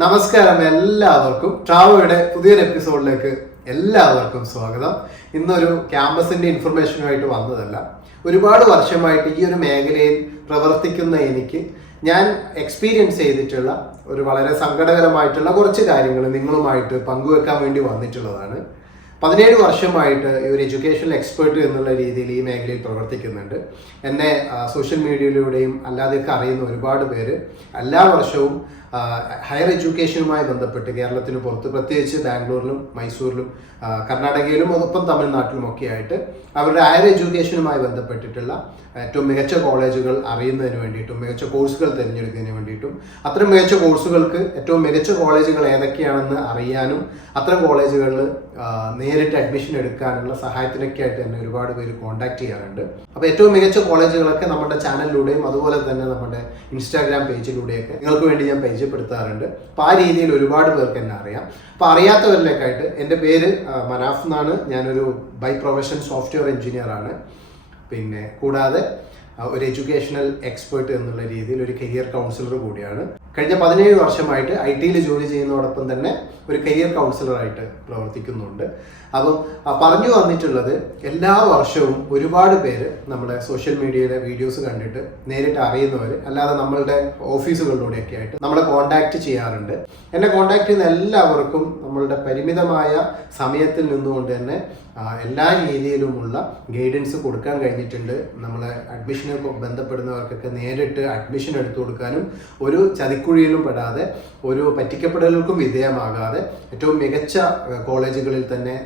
നമസ്കാരം എല്ലാവർക്കും. ട്രാവോയുടെ പുതിയൊരു എപ്പിസോഡിലേക്ക് എല്ലാവർക്കും സ്വാഗതം. ഇന്നൊരു ക്യാമ്പസിന്റെ ഇൻഫർമേഷനുമായിട്ട് വന്നതല്ല. ഒരുപാട് വർഷമായിട്ട് ഈ ഒരു മേഖലയിൽ പ്രവർത്തിക്കുന്ന എനിക്ക് ഞാൻ എക്സ്പീരിയൻസ് ചെയ്തിട്ടുള്ള ഒരു വളരെ സങ്കടകരമായിട്ടുള്ള കുറച്ച് കാര്യങ്ങൾ നിങ്ങളുമായിട്ട് പങ്കുവെക്കാൻ വേണ്ടി വന്നിട്ടുള്ളതാണ്. പതിനേഴ് വർഷമായിട്ട് ഈ ഒരു എഡ്യൂക്കേഷണൽ എക്സ്പേർട്ട് എന്നുള്ള രീതിയിൽ ഈ മേഖലയിൽ പ്രവർത്തിക്കുന്നുണ്ട്. എന്നെ സോഷ്യൽ മീഡിയയിലൂടെയും അല്ലാതെയൊക്കെ അറിയുന്ന ഒരുപാട് പേര് എല്ലാ വർഷവും ഹയർ എഡ്യൂക്കേഷനുമായി ബന്ധപ്പെട്ട് കേരളത്തിന് പുറത്ത് പ്രത്യേകിച്ച് ബാംഗ്ലൂരിലും മൈസൂരിലും കർണാടകയിലും ഒപ്പം തമിഴ്നാട്ടിലും ഒക്കെ ആയിട്ട് അവരുടെ ഹയർ എഡ്യൂക്കേഷനുമായി ബന്ധപ്പെട്ടിട്ടുള്ള ഏറ്റവും മികച്ച കോളേജുകൾ അറിയുന്നതിന് വേണ്ടിയിട്ടും മികച്ച കോഴ്സുകൾ തിരഞ്ഞെടുക്കുന്നതിന് വേണ്ടിയിട്ടും അത്തരം മികച്ച കോഴ്സുകൾക്ക് ഏറ്റവും മികച്ച കോളേജുകൾ ഏതൊക്കെയാണെന്ന് അറിയാനും അത്തരം കോളേജുകളിൽ നേരിട്ട് അഡ്മിഷൻ എടുക്കാനുള്ള സഹായത്തിനൊക്കെ ആയിട്ട് തന്നെ ഒരുപാട് പേര് കോൺടാക്ട് ചെയ്യാറുണ്ട്. അപ്പോൾ ഏറ്റവും മികച്ച കോളേജുകളൊക്കെ നമ്മുടെ ചാനലിലൂടെയും അതുപോലെ തന്നെ നമ്മുടെ ഇൻസ്റ്റാഗ്രാം പേജിലൂടെയൊക്കെ നിങ്ങൾക്ക് വേണ്ടി ഞാൻ പരിചയപ്പെടുത്താറുണ്ട്. അപ്പോൾ ആ രീതിയിൽ ഒരുപാട് പേർക്ക് എന്നെ അറിയാം. അപ്പോൾ അറിയാത്തവരിലേക്കായിട്ട് എന്റെ പേര് മനാഫ് എന്നാണ്. ഞാനൊരു ബൈ പ്രൊഫഷൻ സോഫ്റ്റ്വെയർ എഞ്ചിനീയർ ആണ്. പിന്നെ കൂടാതെ ഒരു എഡ്യൂക്കേഷണൽ എക്സ്പേർട്ട് എന്നുള്ള രീതിയിൽ ഒരു കരിയർ കൗൺസിലർ കൂടിയാണ്. കഴിഞ്ഞ പതിനേഴ് വർഷമായിട്ട് ഐ ടിയിൽ ജോലി ചെയ്യുന്നതോടൊപ്പം തന്നെ ഒരു കരിയർ കൗൺസിലറായിട്ട് പ്രവർത്തിക്കുന്നുണ്ട്. അപ്പം പറഞ്ഞു വന്നിട്ടുള്ളത് എല്ലാ വർഷവും ഒരുപാട് പേര് നമ്മുടെ സോഷ്യൽ മീഡിയയിലെ വീഡിയോസ് കണ്ടിട്ട് നേരിട്ട് അറിയുന്നവർ അല്ലാതെ നമ്മളുടെ ഓഫീസുകളിലൂടെയൊക്കെ ആയിട്ട് നമ്മളെ കോൺടാക്റ്റ് ചെയ്യാറുണ്ട്. എന്നെ കോൺടാക്ട് ചെയ്യുന്ന എല്ലാവർക്കും നമ്മളുടെ പരിമിതമായ സമയത്തിൽ നിന്നുകൊണ്ട് തന്നെ എല്ലാ രീതിയിലുമുള്ള ഗൈഡൻസ് കൊടുക്കാൻ കഴിഞ്ഞിട്ടുണ്ട്. നമ്മളെ അഡ്മിഷനെ ബന്ധപ്പെടുന്നവർക്കൊക്കെ നേരിട്ട് അഡ്മിഷൻ എടുത്തു കൊടുക്കാനും ഒരു ചതിക്കുഴിയിലും പെടാതെ ഒരു പറ്റിക്കപ്പെടലുകൾക്കും വിധേയമാകാതെ ഏറ്റവും മികച്ച കോളേജുകളിൽ തന്നെ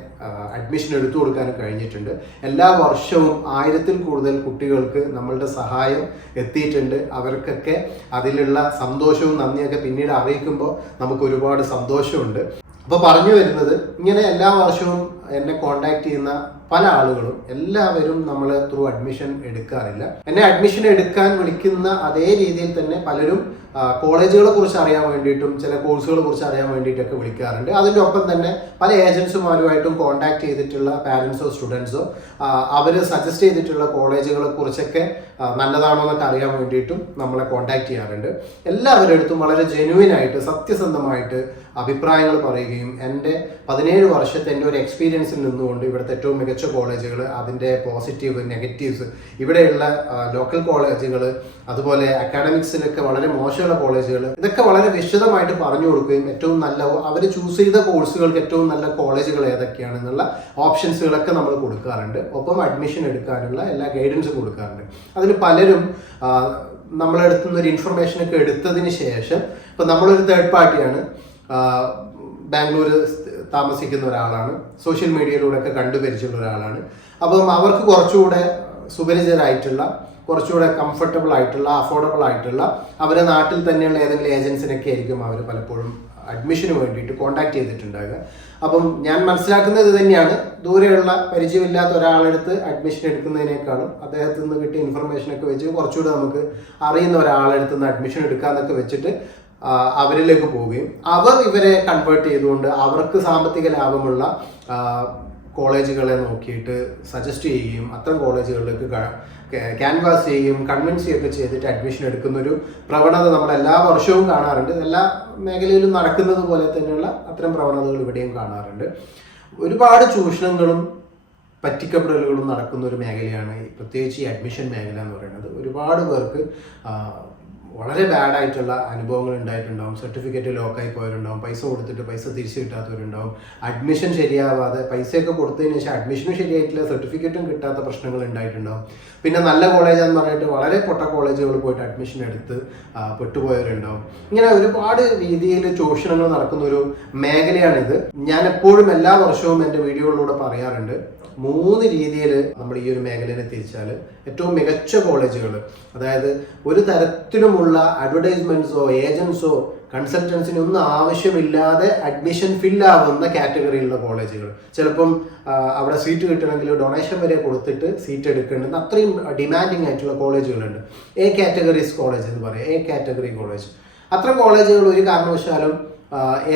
അഡ്മിഷൻ എടുത്തു കൊടുക്കാനും കഴിഞ്ഞിട്ടുണ്ട്. എല്ലാ വർഷവും ആയിരത്തിൽ കൂടുതൽ കുട്ടികൾക്ക് നമ്മളുടെ സഹായം എത്തിയിട്ടുണ്ട്. അവർക്കൊക്കെ അതിലുള്ള സന്തോഷവും നന്ദിയൊക്കെ പിന്നീട് അറിയിക്കുമ്പോൾ നമുക്ക് ഒരുപാട് സന്തോഷമുണ്ട്. അപ്പോൾ പറഞ്ഞു വരുന്നത് ഇങ്ങനെ എല്ലാ വർഷവും എന്നെ കോണ്ടാക്ട് ചെയ്യുന്ന പല ആളുകളും എല്ലാവരും നമ്മൾ ത്രൂ അഡ്മിഷൻ എടുക്കാറില്ല. എന്നെ അഡ്മിഷൻ എടുക്കാൻ വിളിക്കുന്ന അതേ രീതിയിൽ തന്നെ പലരും കോളേജുകളെ കുറിച്ച് അറിയാൻ വേണ്ടിയിട്ടും ചില കോഴ്സുകളെ കുറിച്ച് അറിയാൻ വേണ്ടിയിട്ടൊക്കെ വിളിക്കാറുണ്ട്. അതിന്റെ ഒപ്പം തന്നെ പല ഏജൻസുമാരുമായിട്ടും കോണ്ടാക്ട് ചെയ്തിട്ടുള്ള പാരൻസോ സ്റ്റുഡൻസോ അവർ സജസ്റ്റ് ചെയ്തിട്ടുള്ള കോളേജുകളെ കുറിച്ചൊക്കെ നല്ലതാണോ എന്നൊക്കെ അറിയാൻ വേണ്ടിയിട്ടും നമ്മളെ കോണ്ടാക്ട് ചെയ്യാറുണ്ട്. എല്ലാവരുടെ അടുത്തും വളരെ ജെനുവിൻ ആയിട്ട് സത്യസന്ധമായിട്ട് അഭിപ്രായങ്ങൾ പറയുകയും എന്റെ പതിനേഴ് വർഷത്തെ എന്റെ ഒരു എക്സ്പീരിയൻസിൽ നിന്നുകൊണ്ട് ഇവിടുത്തെ ഏറ്റവും മികച്ച കോളേജുകൾ അതിന്റെ പോസിറ്റീവ് നെഗറ്റീവ്സ് ഇവിടെയുള്ള ലോക്കൽ കോളേജുകൾ അതുപോലെ അക്കാഡമിക്സിലൊക്കെ വളരെ മോശമുള്ള കോളേജുകൾ. ഇതൊക്കെ വളരെ വിശദമായിട്ട് പറഞ്ഞു കൊടുക്കുകയും ഏറ്റവും നല്ല അവർ ചൂസ് ചെയ്ത കോഴ്സുകൾക്ക് ഏറ്റവും നല്ല കോളേജുകൾ ഏതൊക്കെയാണെന്നുള്ള ഓപ്ഷൻസുകളൊക്കെ നമ്മൾ കൊടുക്കാറുണ്ട്. ഒപ്പം അഡ്മിഷൻ എടുക്കാനുള്ള എല്ലാ ഗൈഡൻസും കൊടുക്കാറുണ്ട്. അതിൽ പലരും നമ്മളെടുത്തു ഒരു ഇൻഫർമേഷൻ ഒക്കെ എടുത്തതിന് ശേഷം ഇപ്പം നമ്മളൊരു തേർഡ് പാർട്ടിയാണ് ബാംഗ്ലൂർ താമസിക്കുന്ന ഒരാളാണ്. സോഷ്യൽ മീഡിയയിലൂടെ ഒക്കെ കണ്ടുപരിച്ചുള്ള ഒരാളാണ്. അപ്പം അവർക്ക് കുറച്ചുകൂടെ സുപരിചിതരായിട്ടുള്ള കുറച്ചുകൂടെ കംഫർട്ടബിൾ ആയിട്ടുള്ള അഫോർഡബിൾ ആയിട്ടുള്ള അവരെ നാട്ടിൽ തന്നെയുള്ള ഏതെങ്കിലും ഏജൻസിനൊക്കെ ആയിരിക്കും അവർ പലപ്പോഴും അഡ്മിഷന് വേണ്ടിയിട്ട് കോൺടാക്ട് ചെയ്തിട്ടുണ്ടാകുക അപ്പം ഞാൻ മനസ്സിലാക്കുന്നത് ഇത് തന്നെയാണ്. ദൂരെയുള്ള പരിചയമില്ലാത്ത ഒരാളെടുത്ത് അഡ്മിഷൻ എടുക്കുന്നതിനേക്കാളും അദ്ദേഹത്തിൽ നിന്ന് കിട്ടിയ ഇൻഫർമേഷനൊക്കെ വെച്ച് കുറച്ചുകൂടെ നമുക്ക് അറിയുന്ന ഒരാളെടുത്ത് നിന്ന് അഡ്മിഷൻ എടുക്കാമെന്നൊക്കെ വെച്ചിട്ട് അവരിലേക്ക് പോവുകയും. അവർ ഇവരെ കൺവേർട്ട് ചെയ്തുകൊണ്ട് അവർക്ക് സാമ്പത്തിക ലാഭമുള്ള കോളേജുകളെ നോക്കിയിട്ട് സജസ്റ്റ് ചെയ്യുകയും അത്തരം കോളേജുകളിലേക്ക് ക്യാൻവാസ് ചെയ്യുകയും കൺവിൻസ് ചെയ്യുകയൊക്കെ ചെയ്തിട്ട് അഡ്മിഷൻ എടുക്കുന്ന ഒരു പ്രവണത നമ്മൾ എല്ലാ വർഷവും കാണാറുണ്ട്. എല്ലാ മേഖലയിലും നടക്കുന്നത് പോലെ തന്നെയുള്ള അത്തരം പ്രവണതകൾ ഇവിടെയും കാണാറുണ്ട്. ഒരുപാട് ചൂഷണങ്ങളും പറ്റിക്കപ്പെടലുകളും നടക്കുന്ന ഒരു മേഖലയാണ് പ്രത്യേകിച്ച് ഈ അഡ്മിഷൻ മേഖല എന്ന് പറയുന്നത്. ഒരുപാട് പേർക്ക് വളരെ ബാഡ് ആയിട്ടുള്ള അനുഭവങ്ങൾ ഉണ്ടായിട്ടുണ്ടാവും. സർട്ടിഫിക്കറ്റ് ലോക്കായി പോയവരുണ്ടാവും. പൈസ കൊടുത്തിട്ട് പൈസ തിരിച്ചു കിട്ടാത്തവരുണ്ടാവും. അഡ്മിഷൻ ശരിയാവാതെ പൈസയൊക്കെ കൊടുത്തതിന് ശേഷം അഡ്മിഷനും ശരിയായിട്ടില്ല സർട്ടിഫിക്കറ്റും കിട്ടാത്ത പ്രശ്നങ്ങൾ ഉണ്ടായിട്ടുണ്ടാവും. പിന്നെ നല്ല കോളേജാന്ന് പറഞ്ഞിട്ട് വളരെ പൊട്ട കോളേജുകൾ പോയിട്ട് അഡ്മിഷൻ എടുത്ത് പെട്ടുപോയവരുണ്ടാവും. ഇങ്ങനെ ഒരുപാട് രീതിയിൽ ചൂഷണങ്ങൾ നടക്കുന്ന ഒരു മേഖലയാണിത്. ഞാൻ എപ്പോഴും എല്ലാ വർഷവും എന്റെ വീഡിയോകളിലൂടെ പറയാറുണ്ട് മൂന്ന് രീതിയിൽ നമ്മൾ ഈ ഒരു മേഖലയെ തിരിച്ചാൽ ഏറ്റവും മികച്ച കോളേജുകൾ അതായത് ഒരു തരത്തിലുമുള്ള അഡ്വർടൈസ്മെന്റ്സോ ഏജൻസോ കൺസൾട്ടൻസിന് ഒന്നും ആവശ്യമില്ലാതെ അഡ്മിഷൻ ഫില്ലാവുന്ന കാറ്റഗറിയിലുള്ള കോളേജുകൾ ചിലപ്പം അവിടെ സീറ്റ് കിട്ടണമെങ്കിൽ ഡൊണേഷൻ വരെ കൊടുത്തിട്ട് സീറ്റ് എടുക്കേണ്ടുന്ന അത്രയും ഡിമാൻഡിങ് ആയിട്ടുള്ള കോളേജുകളുണ്ട് എ കാറ്റഗറീസ് കോളേജ് എന്ന് പറയും. എ കാറ്റഗറി കോളേജ് അത്ര കോളേജുകൾ ഒരു കാരണവശാലും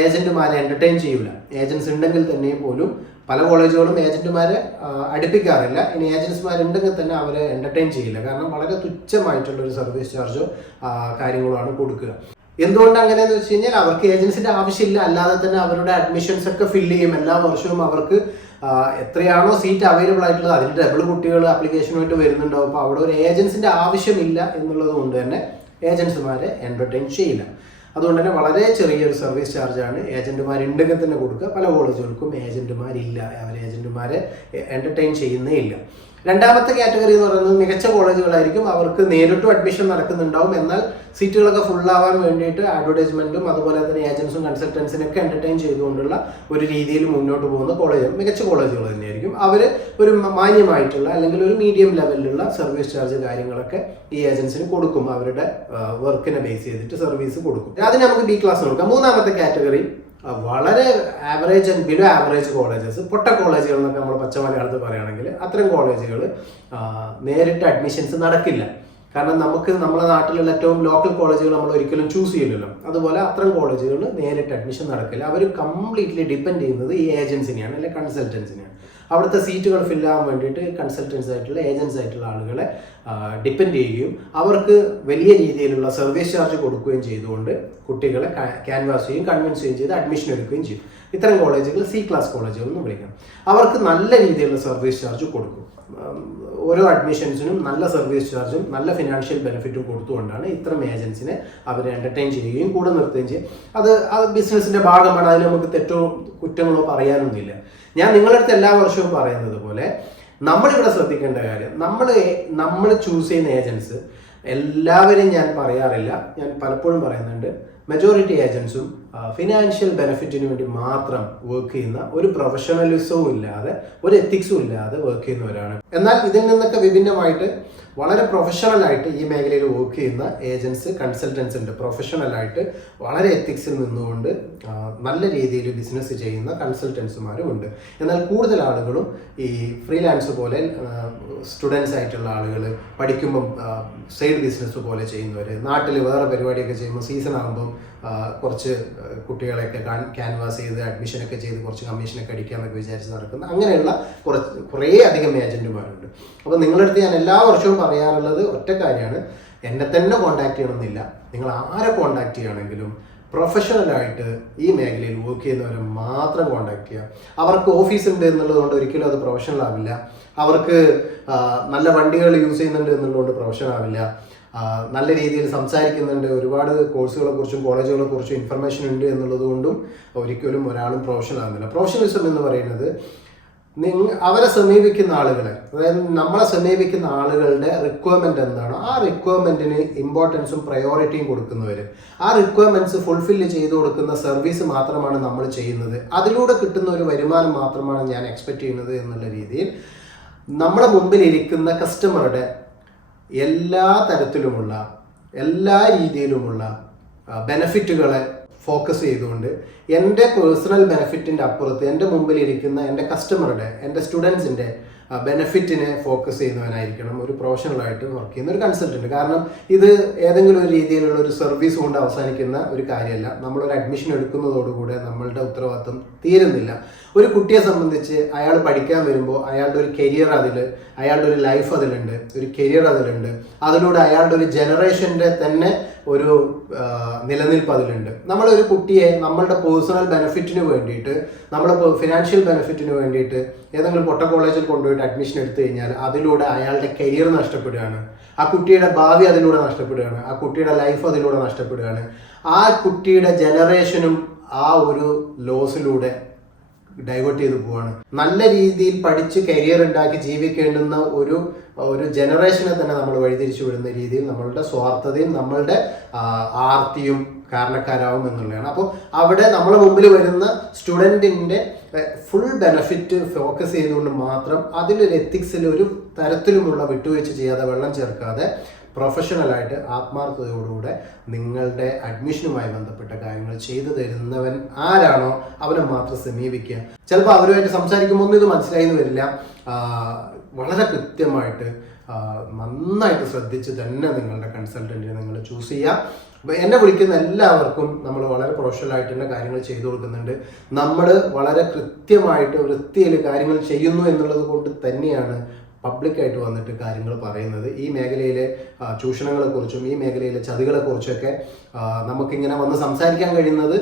ഏജന്റുമാരെ എന്റർടൈൻ ചെയ്യില്ല ഏജൻസ് ഉണ്ടെങ്കിൽ തന്നെയും പോലും പല കോളേജുകളും ഏജന്റുമാരെ അടുപ്പിക്കാറില്ല. ഇനി ഏജൻസിമാരുണ്ടെങ്കിൽ തന്നെ അവരെ എന്റർടൈൻ ചെയ്യില്ല. കാരണം വളരെ തുച്ഛമായിട്ടുള്ള ഒരു സർവീസ് ചാർജോ കാര്യങ്ങളോ ആണ് കൊടുക്കുക. എന്തുകൊണ്ട് അങ്ങനെയെന്ന് വെച്ച് കഴിഞ്ഞാൽ അവർക്ക് ഏജൻസിന്റെ ആവശ്യമില്ല. അല്ലാതെ തന്നെ അവരുടെ അഡ്മിഷൻസ് ഒക്കെ ഫില്ല് ചെയ്യും. എല്ലാ വർഷവും അവർക്ക് എത്രയാണോ സീറ്റ് അവൈലബിൾ ആയിട്ടുള്ളത് അതിന് ഡബിൾ കുട്ടികൾ ആപ്ലിക്കേഷനുമായിട്ട് വരുന്നുണ്ടാവും. അപ്പോൾ അവിടെ ഒരു ഏജൻസിന്റെ ആവശ്യമില്ല എന്നുള്ളത് കൊണ്ട് തന്നെ ഏജൻസിമാരെ എന്റർടൈൻ ചെയ്യില്ല. അതുകൊണ്ട് തന്നെ വളരെ ചെറിയൊരു സർവീസ് ചാർജാണ് ഏജന്റുമാർ ഉണ്ടെങ്കിൽ തന്നെ കൊടുക്കുക. പല കോളേജുകൾക്കും ഏജന്റുമാരില്ല അവർ ഏജന്റുമാരെ എന്റർടൈൻ ചെയ്യുന്നേ ഇല്ല. രണ്ടാമത്തെ കാറ്റഗറി എന്ന് പറയുന്നത് മികച്ച കോളേജുകളായിരിക്കും. അവർക്ക് നേരിട്ടും അഡ്മിഷൻ നടക്കുന്നുണ്ടാവും. എന്നാൽ സീറ്റുകളൊക്കെ ഫുൾ ആവാൻ വേണ്ടിയിട്ട് അഡ്വർടൈസ്മെന്റും അതുപോലെ തന്നെ ഏജൻസും കൺസൾട്ടൻസിനൊക്കെ എന്റർടൈൻ ചെയ്തുകൊണ്ടുള്ള ഒരു രീതിയിൽ മുന്നോട്ട് പോകുന്ന കോളേജ് മികച്ച കോളേജുകൾ തന്നെയായിരിക്കും. അവർ ഒരു മാന്യമായിട്ടുള്ള അല്ലെങ്കിൽ ഒരു മീഡിയം ലെവലിലുള്ള സർവീസ് ചാർജ് കാര്യങ്ങളൊക്കെ ഈ ഏജൻസിന് കൊടുക്കും. അവരുടെ വർക്കിനെ ബേസ് ചെയ്തിട്ട് സർവീസ് കൊടുക്കും. അതിന് നമുക്ക് ബി ക്ലാസ് കൊടുക്കാം മൂന്നാമത്തെ കാറ്റഗറി വളരെ average and below average colleges പൊട്ട കോളേജുകൾ എന്നൊക്കെ നമ്മൾ പച്ച മലയാളത്തിൽ പറയുകയാണെങ്കിൽ അത്തരം കോളേജുകൾ നേരിട്ട് അഡ്മിഷൻസ് നടക്കില്ല. കാരണം നമുക്ക് നമ്മുടെ നാട്ടിലുള്ള ഏറ്റവും ലോക്കൽ കോളേജുകൾ നമ്മൾ ഒരിക്കലും ചൂസ് ചെയ്യില്ലല്ലോ. അതുപോലെ അത്തരം കോളേജുകൾ നേരിട്ട് അഡ്മിഷൻ നടക്കില്ല. അവർ കംപ്ലീറ്റ്ലി ഡിപ്പെൻഡ് ചെയ്യുന്നത് ഈ ഏജൻസിനെയാണ് അല്ലെങ്കിൽ കൺസൾട്ടൻസിനെയാണ് അവിടുത്തെ സീറ്റുകൾ ഫില്ല് ആവാൻ വേണ്ടിയിട്ട് കൺസൾട്ടൻസ് ആയിട്ടുള്ള ഏജൻസ് ആയിട്ടുള്ള ആളുകളെ ഡിപ്പെൻഡ് ചെയ്യുകയും അവർക്ക് വലിയ രീതിയിലുള്ള സർവീസ് ചാർജ് കൊടുക്കുകയും ചെയ്തുകൊണ്ട് കുട്ടികളെ ക്യാൻവാസ് ചെയ്യും കൺവിൻസ് ചെയ്യുകയും ചെയ്ത് അഡ്മിഷൻ എടുക്കുകയും ചെയ്യും. ഇത്തരം കോളേജുകൾ സി ക്ലാസ് കോളേജുകൾ എന്ന് വിളിക്കാം. അവർക്ക് നല്ല രീതിയിലുള്ള സർവീസ് ചാർജ് കൊടുക്കും. ഓരോ അഡ്മിഷൻസിനും നല്ല സർവീസ് ചാർജും നല്ല ഫിനാൻഷ്യൽ ബെനിഫിറ്റും കൊടുത്തുകൊണ്ടാണ് ഇത്തരം ഏജൻസിനെ അവരെ എന്റർടൈൻ ചെയ്യുകയും കൂടെ നിർത്തുകയും ചെയ്യും. അത് ആ ബിസിനസിന്റെ ഭാഗമാണ്. അതിൽ നമുക്ക് തെറ്റോ കുറ്റങ്ങളോ പറയാനൊന്നുമില്ല. ഞാൻ നിങ്ങളുടെ അടുത്ത് എല്ലാ വർഷവും പറയുന്നത് പോലെ നമ്മളിവിടെ ശ്രദ്ധിക്കേണ്ട കാര്യം നമ്മൾ നമ്മൾ ചൂസ് ചെയ്യുന്ന ഏജൻസ് എല്ലാവരും ഞാൻ പറയാറില്ല. ഞാൻ പലപ്പോഴും പറയുന്നുണ്ട് മെജോറിറ്റി ഏജൻസും ഫിനാൻഷ്യൽ ബെനിഫിറ്റിന് വേണ്ടി മാത്രം വർക്ക് ചെയ്യുന്ന ഒരു പ്രൊഫഷണലിസവും ഇല്ലാതെ ഒരു എത്തിക്സും ഇല്ലാതെ വർക്ക് ചെയ്യുന്നവരാണ്. എന്നാൽ ഇതിൽ നിന്നൊക്കെ വിഭിന്നമായിട്ട് വളരെ പ്രൊഫഷണൽ ആയിട്ട് ഈ മേഖലയിൽ വർക്ക് ചെയ്യുന്ന ഏജൻസ് കൺസൾട്ടൻസ് ഉണ്ട്. പ്രൊഫഷണൽ ആയിട്ട് വളരെ എത്തിക്സിൽ നിന്നുകൊണ്ട് നല്ല രീതിയിൽ ബിസിനസ് ചെയ്യുന്ന കൺസൾട്ടൻസുമാരും ഉണ്ട്. എന്നാൽ കൂടുതൽ ആളുകളും ഈ ഫ്രീലാൻസ് പോലെ സ്റ്റുഡൻസ് ആയിട്ടുള്ള ആളുകൾ പഠിക്കുമ്പം സൈഡ് ബിസിനസ് പോലെ ചെയ്യുന്നവർ നാട്ടിൽ വേറെ പരിപാടിയൊക്കെ ചെയ്യുമ്പോൾ സീസൺ ആകുമ്പം കുറച്ച് കുട്ടികളെയൊക്കെ ക്യാൻവാസ് ചെയ്ത് അഡ്മിഷനൊക്കെ ചെയ്ത് കുറച്ച് കമ്മീഷനൊക്കെ അടിക്കാമെന്നൊക്കെ വിചാരിച്ച് നടക്കുന്ന അങ്ങനെയുള്ള കുറച്ച് കുറേ അധികം ഏജന്റുമാരുണ്ട് അപ്പോൾ നിങ്ങളുടെ അടുത്ത് ഞാൻ എല്ലാ വർഷവും പറയാറുള്ളത് ഒറ്റ കാര്യമാണ്. എന്നെ തന്നെ കോൺടാക്ട് ചെയ്യണമെന്നില്ല. നിങ്ങൾ ആരെ കോൺടാക്ട് ചെയ്യുകയാണെങ്കിലും പ്രൊഫഷണലായിട്ട് ഈ മേഖലയിൽ വർക്ക് ചെയ്യുന്നവരെ മാത്രം കോൺടാക്ട് ചെയ്യുക. അവർക്ക് ഓഫീസ് ഉണ്ട് എന്നുള്ളത് കൊണ്ട് ഒരിക്കലും അത് പ്രൊഫഷണൽ ആവില്ല. അവർക്ക് നല്ല വണ്ടികൾ യൂസ് ചെയ്യുന്നുണ്ട് എന്നുള്ളതുകൊണ്ട് പ്രൊഫഷണൽ ആവില്ല. നല്ല രീതിയിൽ സംസാരിക്കുന്നുണ്ട്. ഒരുപാട് കോഴ്സുകളെ കുറിച്ചും കോളേജുകളെ കുറിച്ചും ഇൻഫർമേഷൻ ഉണ്ട് എന്നുള്ളത് കൊണ്ടും ഒരിക്കലും ഒരാളും പ്രൊഫഷണൽ ആകുന്നില്ല പ്രൊഫഷണലിസം എന്ന് പറയുന്നത് നിങ്ങ അവരെ സമീപിക്കുന്ന ആളുകളെ. അതായത് നമ്മളെ സമീപിക്കുന്ന ആളുകളുടെ റിക്വയർമെന്റ് എന്താണോ ആ റിക്വയർമെന്റിന് ഇമ്പോർട്ടൻസും പ്രയോറിറ്റിയും കൊടുക്കുന്നവർ ആ റിക്വയർമെന്റ്സ് ഫുൾഫില്ല് ചെയ്തു കൊടുക്കുന്ന സർവീസ് മാത്രമാണ് നമ്മൾ ചെയ്യുന്നത്. അതിലൂടെ കിട്ടുന്ന ഒരു വരുമാനം മാത്രമാണ് ഞാൻ എക്സ്പെക്ട് ചെയ്യുന്നത് എന്നുള്ള രീതിയിൽ നമ്മുടെ മുമ്പിൽ ഇരിക്കുന്ന കസ്റ്റമറുടെ എല്ലാ തരത്തിലുമുള്ള എല്ലാ രീതിയിലുമുള്ള ബെനഫിറ്റുകളെ ഫോക്കസ് ചെയ്തുകൊണ്ട് എന്റെ പേഴ്സണൽ ബെനഫിറ്റിന്റെ അപ്പുറത്ത് എന്റെ മുമ്പിൽ ഇരിക്കുന്ന എന്റെ കസ്റ്റമറുടെ എന്റെ സ്റ്റുഡൻസിന്റെ ബെനഫിറ്റിനെ ഫോക്കസ് ചെയ്യുന്നവനായിരിക്കണം. ഒരു പ്രൊഫഷണലായിട്ട് വർക്ക് ചെയ്യുന്ന ഒരു കൺസൾട്ടന്റ് കാരണം ഇത് ഏതെങ്കിലും ഒരു രീതിയിലുള്ള ഒരു സർവീസ് കൊണ്ട് അവസാനിക്കുന്ന ഒരു കാര്യമല്ല. നമ്മളൊരു അഡ്മിഷൻ എടുക്കുന്നതോടുകൂടെ നമ്മളുടെ ഉത്തരവാദിത്വം തീരുന്നില്ല. ഒരു കുട്ടിയെ സംബന്ധിച്ച് അയാൾ പഠിക്കാൻ വരുമ്പോൾ അയാളുടെ ഒരു കരിയർ അതിൽ അയാളുടെ ഒരു ലൈഫ് അതിലുണ്ട്. ഒരു കരിയർ അതിലുണ്ട്. അതിലൂടെ അയാളുടെ ഒരു ജനറേഷന്റെ തന്നെ ഒരു നിലനിൽപ്പ് അതിലുണ്ട് നമ്മളൊരു കുട്ടിയെ നമ്മളുടെ പേഴ്സണൽ ബെനിഫിറ്റിന് വേണ്ടിയിട്ട് നമ്മുടെ ഫിനാൻഷ്യൽ ബെനിഫിറ്റിന് വേണ്ടിയിട്ട് ഏതെങ്കിലും പൊട്ട കോളേജിൽ കൊണ്ടുപോയിട്ട് അഡ്മിഷൻ എടുത്തു കഴിഞ്ഞാൽ അതിലൂടെ അയാളുടെ കരിയർ നഷ്ടപ്പെടുകയാണ്. ആ കുട്ടിയുടെ ഭാവി അതിലൂടെ നഷ്ടപ്പെടുകയാണ്. ആ കുട്ടിയുടെ ലൈഫ് അതിലൂടെ നഷ്ടപ്പെടുകയാണ്. ആ കുട്ടിയുടെ ജനറേഷനും ആ ഒരു ലോസിലൂടെ ഡൈവേർട്ട് ചെയ്ത് പോവാണ്. നല്ല രീതിയിൽ പഠിച്ച് കരിയർ ഉണ്ടാക്കി ജീവിക്കേണ്ടുന്ന ഒരു ഒരു ജനറേഷനെ തന്നെ നമ്മൾ വഴിതിരിച്ചു വിടുന്ന രീതിയിൽ നമ്മളുടെ സ്വാർത്ഥതയും നമ്മളുടെ ആർത്തിയും കാരണക്കാരാവും എന്നുള്ളതാണ്. അപ്പോൾ അവിടെ നമ്മളെ മുമ്പിൽ വരുന്ന സ്റ്റുഡന്റിന്റെ ഫുൾ ബെനഫിറ്റ് ഫോക്കസ് ചെയ്തുകൊണ്ട് മാത്രം അതിലൊരു എത്തിക്സിൽ ഒരു തരത്തിലുമുള്ള വിട്ടുവീഴ്ച ചെയ്യാതെ വെള്ളം ചേർക്കാതെ പ്രൊഫഷണലായിട്ട് ആത്മാർത്ഥതയോടുകൂടെ നിങ്ങളുടെ അഡ്മിഷനുമായി ബന്ധപ്പെട്ട കാര്യങ്ങൾ ചെയ്തു തരുന്നവൻ ആരാണോ അവനെ മാത്രം സമീപിക്കുക. ചിലപ്പോൾ അവരുമായിട്ട് സംസാരിക്കുമ്പോൾ ഒന്നും ഇത് മനസ്സിലായി എന്ന് വരില്ല വളരെ കൃത്യമായിട്ട് നന്നായിട്ട് ശ്രദ്ധിച്ച് തന്നെ നിങ്ങളുടെ കൺസൾട്ടന്റിനെ നിങ്ങൾ ചൂസ് ചെയ്യുക. അപ്പോൾ എന്നെ വിളിക്കുന്ന എല്ലാവർക്കും നമ്മൾ വളരെ പ്രൊഫഷണലായിട്ട് തന്നെ കാര്യങ്ങൾ ചെയ്തു കൊടുക്കുന്നുണ്ട്. നമ്മൾ വളരെ കൃത്യമായിട്ട് വൃത്തിയിൽ കാര്യങ്ങൾ ചെയ്യുന്നു എന്നുള്ളത് കൊണ്ട് തന്നെയാണ് പബ്ലിക്കായിട്ട് വന്നിട്ട് കാര്യങ്ങൾ പറയുന്നത്. ഈ മേഖലയിലെ ചൂഷണങ്ങളെക്കുറിച്ചും ഈ മേഖലയിലെ ചതികളെക്കുറിച്ചൊക്കെ നമുക്കിങ്ങനെ വന്ന് സംസാരിക്കാൻ കഴിയുന്നത്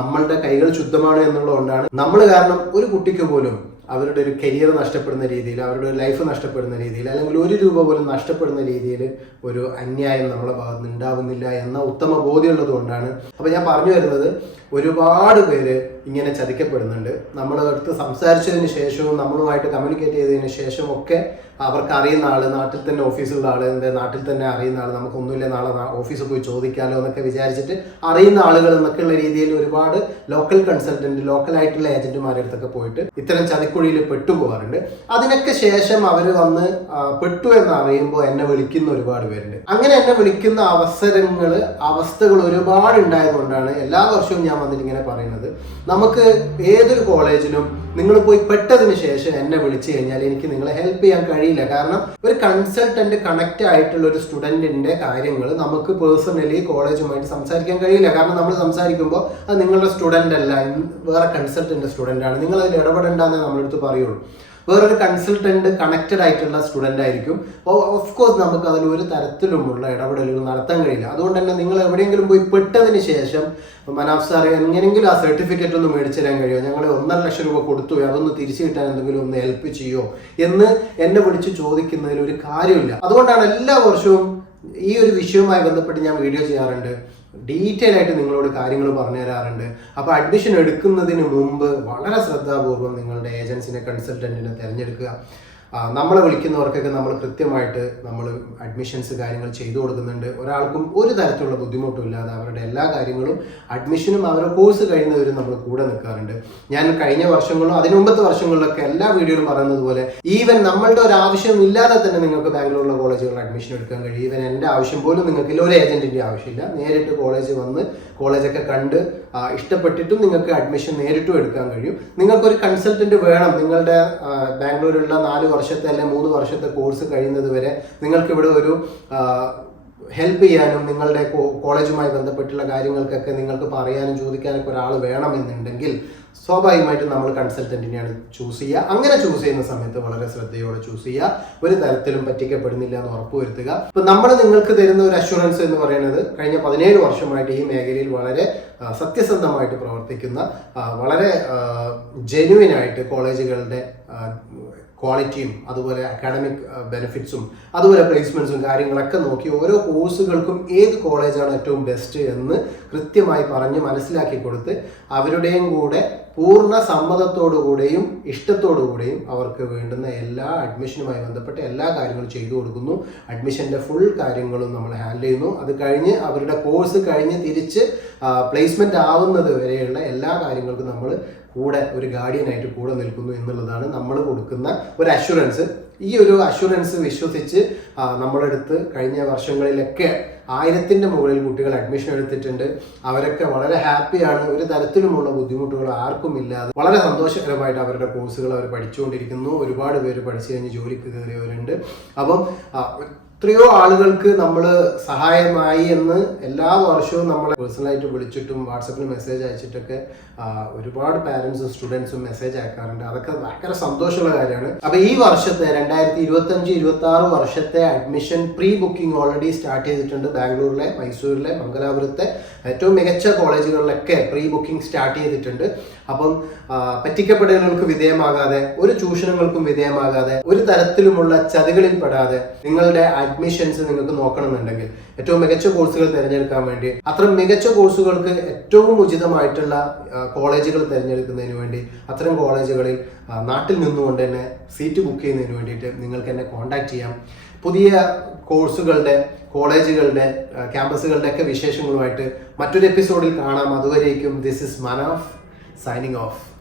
നമ്മളുടെ കൈകൾ ശുദ്ധമാണ് എന്നുള്ളതുകൊണ്ടാണ്. നമ്മൾ കാരണം ഒരു കുട്ടിക്ക് പോലും അവരുടെ ഒരു കരിയർ നഷ്ടപ്പെടുന്ന രീതിയിൽ അവരുടെ ഒരു ലൈഫ് നഷ്ടപ്പെടുന്ന രീതിയിൽ അല്ലെങ്കിൽ ഒരു രൂപ പോലും നഷ്ടപ്പെടുന്ന രീതിയിൽ ഒരു അന്യായം നമ്മളെ ഭാഗത്ത് ഉണ്ടാവുന്നില്ല എന്ന ഉത്തമ ബോധ്യമുള്ളത് കൊണ്ടാണ് അപ്പോൾ ഞാൻ പറഞ്ഞു വരുന്നത് ഒരുപാട് പേര് ഇങ്ങനെ ചതിക്കപ്പെടുന്നുണ്ട്. നമ്മൾ അടുത്ത് സംസാരിച്ചതിന് ശേഷവും നമ്മളുമായിട്ട് കമ്മ്യൂണിക്കേറ്റ് ചെയ്തതിന് ശേഷവും ഒക്കെ അവർക്ക് അറിയുന്ന ആൾ നാട്ടിൽ തന്നെ ഓഫീസുള്ള ആൾ എന്റെ നാട്ടിൽ തന്നെ അറിയുന്ന ആൾ നമുക്കൊന്നുമില്ല നാളെ ഓഫീസിൽ പോയി ചോദിക്കാമല്ലോ എന്നൊക്കെ വിചാരിച്ചിട്ട് അറിയുന്ന ആളുകൾ എന്നൊക്കെയുള്ള രീതിയിൽ ഒരുപാട് ലോക്കൽ കൺസൾട്ടന്റ് ലോക്കലായിട്ടുള്ള ഏജന്റുമാരുടെ അടുത്തൊക്കെ പോയിട്ട് ഇത്തരം ചതിക്കുഴിയിൽ പെട്ടുപോകാറുണ്ട്. അതിനൊക്കെ ശേഷം അവർ വന്ന് പെട്ടു എന്ന് അറിയുമ്പോൾ എന്നെ വിളിക്കുന്ന ഒരുപാട് പേരുണ്ട്. അങ്ങനെ എന്നെ വിളിക്കുന്ന അവസരങ്ങൾ അവസ്ഥകൾ ഒരുപാട് ഉണ്ടായതുകൊണ്ടാണ് എല്ലാ വർഷവും ഞാൻ വന്നിട്ട് ഇങ്ങനെ പറയുന്നത്. നമുക്ക് ഏതൊരു കോളേജിലും നിങ്ങൾ പോയി പെട്ടതിന് ശേഷം എന്നെ വിളിച്ചു കഴിഞ്ഞാൽ എനിക്ക് നിങ്ങളെ ഹെൽപ്പ് ചെയ്യാൻ കഴിയില്ല. കാരണം ഒരു കൺസൾട്ടന്റ് കണക്ട് ആയിട്ടുള്ള ഒരു സ്റ്റുഡന്റിന്റെ കാര്യങ്ങൾ നമുക്ക് പേഴ്സണലി കോളേജുമായിട്ട് സംസാരിക്കാൻ കഴിയില്ല. കാരണം നമ്മൾ സംസാരിക്കുമ്പോൾ അത് നിങ്ങളുടെ സ്റ്റുഡന്റ് അല്ല വേറെ കൺസൾട്ടന്റ് സ്റ്റുഡന്റ് ആണ്. നിങ്ങൾ അതിൽ ഇടപെടേണ്ടെന്നേ നമ്മളെടുത്ത് പറയുള്ളൂ. വേറൊരു കൺസൾട്ടന്റ് കണക്റ്റഡ് ആയിട്ടുള്ള സ്റ്റുഡന്റ് ആയിരിക്കും. ഓഫ് കോഴ്സ് നമുക്ക് അതിൽ ഒരു തരത്തിലുമുള്ള ഇടപെടലുകൾ നടത്താൻ കഴിയില്ല. അതുകൊണ്ട് തന്നെ നിങ്ങൾ എവിടെയെങ്കിലും പോയി പെട്ടതിന് ശേഷം മനാഫ് സാർ എങ്ങനെയെങ്കിലും ആ സർട്ടിഫിക്കറ്റ് ഒന്ന് മേടിച്ചു തരാൻ കഴിയുമോ? ഞങ്ങൾ ഒന്നര ലക്ഷം രൂപ കൊടുത്തു അതൊന്ന് തിരിച്ചു കിട്ടാൻ എന്തെങ്കിലും ഒന്ന് ഹെൽപ്പ് ചെയ്യുമോ എന്ന് എന്നെ വിളിച്ച് ചോദിക്കുന്നതിൽ ഒരു കാര്യമില്ല. അതുകൊണ്ടാണ് എല്ലാ വർഷവും ഈ ഒരു വിഷയവുമായി ബന്ധപ്പെട്ട് ഞാൻ വീഡിയോ ചെയ്യാറുണ്ട്. ഡീറ്റെയിൽ ആയിട്ട് നിങ്ങളോട് കാര്യങ്ങൾ പറഞ്ഞു തരാറുണ്ട്. അപ്പോൾ അഡ്മിഷൻ എടുക്കുന്നതിന് മുമ്പ് വളരെ ശ്രദ്ധാപൂർവം നിങ്ങളുടെ ഏജൻസിനെ കൺസൾട്ടന്റിനെ തിരഞ്ഞെടുക്കുക. നമ്മളെ വിളിക്കുന്നവർക്കൊക്കെ നമ്മൾ കൃത്യമായിട്ട് നമ്മൾ അഡ്മിഷൻസ് കാര്യങ്ങൾ ചെയ്തു കൊടുക്കുന്നുണ്ട്. ഒരാൾക്കും ഒരു തരത്തിലുള്ള ബുദ്ധിമുട്ടും ഇല്ലാതെ അവരുടെ എല്ലാ കാര്യങ്ങളും അഡ്മിഷനും അവരുടെ കോഴ്സ് കഴിയുന്നവരും നമ്മൾ കൂടെ നിൽക്കാറുണ്ട്. ഞാൻ കഴിഞ്ഞ വർഷങ്ങളിലും അതിനു മുമ്പത്തെ വർഷങ്ങളിലൊക്കെ എല്ലാ വീഡിയോയിലും പറയുന്നത് പോലെ ഈവൻ നമ്മളുടെ ഒരു ആവശ്യം ഇല്ലാതെ തന്നെ നിങ്ങൾക്ക് ബാംഗ്ലൂരിലെ കോളേജുകളിൽ അഡ്മിഷൻ എടുക്കാൻ കഴിയും. ഈവൻ എന്റെ ആവശ്യം പോലും നിങ്ങൾക്ക് ഒരു ഏജന്റിന്റെ ആവശ്യമില്ല. നേരിട്ട് കോളേജ് വന്ന് കോളേജൊക്കെ കണ്ട് ഇഷ്ടപ്പെട്ടിട്ടും നിങ്ങൾക്ക് അഡ്മിഷൻ നേരിട്ടും എടുക്കാൻ കഴിയും. നിങ്ങൾക്കൊരു കൺസൾട്ടന്റ് വേണം. നിങ്ങളുടെ ബാംഗ്ലൂരിലുള്ള നാല് വർഷത്തെ അല്ലെങ്കിൽ മൂന്ന് വർഷത്തെ കോഴ്സ് കഴിയുന്നത് വരെ നിങ്ങൾക്കിവിടെ ഒരു ഹെൽപ്പ് ചെയ്യാനും നിങ്ങളുടെ കോളേജുമായി ബന്ധപ്പെട്ടുള്ള കാര്യങ്ങൾക്കൊക്കെ നിങ്ങൾക്ക് പറയാനും ചോദിക്കാനൊക്കെ ഒരാൾ വേണമെന്നുണ്ടെങ്കിൽ സ്വാഭാവികമായിട്ടും നമ്മൾ കൺസൾട്ടന്റിനെയാണ് ചൂസ് ചെയ്യുക. അങ്ങനെ ചൂസ് ചെയ്യുന്ന സമയത്ത് വളരെ ശ്രദ്ധയോടെ ചൂസ് ചെയ്യുക. ഒരു തരത്തിലും പറ്റിക്കപ്പെടുന്നില്ല എന്ന് ഉറപ്പുവരുത്തുക. ഇപ്പം നമ്മൾ നിങ്ങൾക്ക് തരുന്ന ഒരു അഷുറൻസ് എന്ന് പറയുന്നത് കഴിഞ്ഞ പതിനേഴ് വർഷമായിട്ട് ഈ മേഖലയിൽ വളരെ സത്യസന്ധമായിട്ട് പ്രവർത്തിക്കുന്ന വളരെ ജെന്യുവിനായിട്ട് കോളേജുകളുടെ ക്വാളിറ്റിയും അതുപോലെ അക്കാഡമിക് ബെനിഫിറ്റ്സും അതുപോലെ പ്ലേസ്മെന്റ്സും കാര്യങ്ങളൊക്കെ നോക്കി ഓരോ കോഴ്സുകൾക്കും ഏത് കോളേജാണ് ഏറ്റവും ബെസ്റ്റ് എന്ന് കൃത്യമായി പറഞ്ഞ് മനസ്സിലാക്കി കൊടുത്ത് അവരുടെയും കൂടെ പൂർണ സമ്മതത്തോടുകൂടെയും ഇഷ്ടത്തോടുകൂടെയും അവർക്ക് വേണ്ടുന്ന എല്ലാ അഡ്മിഷനുമായി ബന്ധപ്പെട്ട് എല്ലാ കാര്യങ്ങളും ചെയ്തു കൊടുക്കുന്നു. അഡ്മിഷന്റെ ഫുൾ കാര്യങ്ങളും നമ്മൾ ഹാൻഡിൽ ചെയ്യുന്നു. അത് കഴിഞ്ഞ് അവരുടെ കോഴ്സ് കഴിഞ്ഞ് തിരിച്ച് പ്ലേസ്മെന്റ് ആവുന്നത് വരെയുള്ള എല്ലാ കാര്യങ്ങൾക്കും നമ്മൾ കൂടെ ഒരു ഗാർഡിയനായിട്ട് കൂടെ നിൽക്കുന്നു എന്നുള്ളതാണ് നമ്മൾ കൊടുക്കുന്ന ഒരു അഷുറൻസ് ഈ ഒരു അഷുറൻസ് വിശ്വസിച്ച് നമ്മുടെ അടുത്ത് കഴിഞ്ഞ വർഷങ്ങളിലൊക്കെ ആയിരത്തിന്റെ മുകളിൽ കുട്ടികൾ അഡ്മിഷൻ എടുത്തിട്ടുണ്ട്. അവരൊക്കെ വളരെ ഹാപ്പിയാണ് ഒരു തരത്തിലുമുള്ള ബുദ്ധിമുട്ടുകൾ ആർക്കും ഇല്ലാതെ വളരെ സന്തോഷകരമായിട്ട് അവരുടെ കോഴ്സുകൾ അവർ പഠിച്ചുകൊണ്ടിരിക്കുന്നു. ഒരുപാട് പേര് പഠിച്ചു കഴിഞ്ഞ് ജോലിക്ക് കയറിയവരുണ്ട്. അപ്പം എത്രയോ ആളുകൾക്ക് നമ്മൾ സഹായമായി എന്ന് എല്ലാ വർഷവും നമ്മളെ പേഴ്സണലായിട്ട് വിളിച്ചിട്ടും വാട്സപ്പിൽ മെസ്സേജ് അയച്ചിട്ടൊക്കെ ഒരുപാട് പാരൻസും സ്റ്റുഡൻസും മെസ്സേജ് അയക്കാറുണ്ട്. അതൊക്കെ ഭയങ്കര സന്തോഷമുള്ള കാര്യമാണ്. അപ്പൊ ഈ വർഷത്തെ രണ്ടായിരത്തി ഇരുപത്തി അഞ്ച് ഇരുപത്തി ആറ് വർഷത്തെ admission pre booking already start ചെയ്തിട്ടുണ്ട് ബാംഗ്ലൂരിലെ മൈസൂരിലെ മംഗലാപുരത്തെ ഏറ്റവും മികച്ച കോളേജുകളിലൊക്കെ പ്രീ ബുക്കിംഗ് സ്റ്റാർട്ട് ചെയ്തിട്ടുണ്ട്. അപ്പം പറ്റിക്കപ്പെടലുകൾക്ക് വിധേയമാകാതെ ഒരു ചൂഷണങ്ങൾക്കും വിധേയമാകാതെ ഒരു തരത്തിലുമുള്ള ചതികളിൽ പെടാതെ നിങ്ങളുടെ അഡ്മിഷൻസ് നിങ്ങൾക്ക് നോക്കണമെന്നുണ്ടെങ്കിൽ ഏറ്റവും മികച്ച കോഴ്സുകൾ തിരഞ്ഞെടുക്കാൻ വേണ്ടി അത്ര മികച്ച കോഴ്സുകൾക്ക് ഏറ്റവും ഉചിതമായിട്ടുള്ള കോളേജുകൾ തിരഞ്ഞെടുക്കുന്നതിന് വേണ്ടി അത്തരം കോളേജുകളിൽ നാട്ടിൽ നിന്നുകൊണ്ട് തന്നെ സീറ്റ് ബുക്ക് ചെയ്യുന്നതിന് വേണ്ടിയിട്ട് നിങ്ങൾക്ക് എന്നെ കോൺടാക്ട് ചെയ്യാം. പുതിയ കോഴ്സുകളുടെ കോളേജുകളുടെ ക്യാമ്പസുകളുടെ ഒക്കെ വിശേഷങ്ങളുമായിട്ട് മറ്റൊരു എപ്പിസോഡിൽ കാണാം. അതുവരേക്കും this is Manaf signing off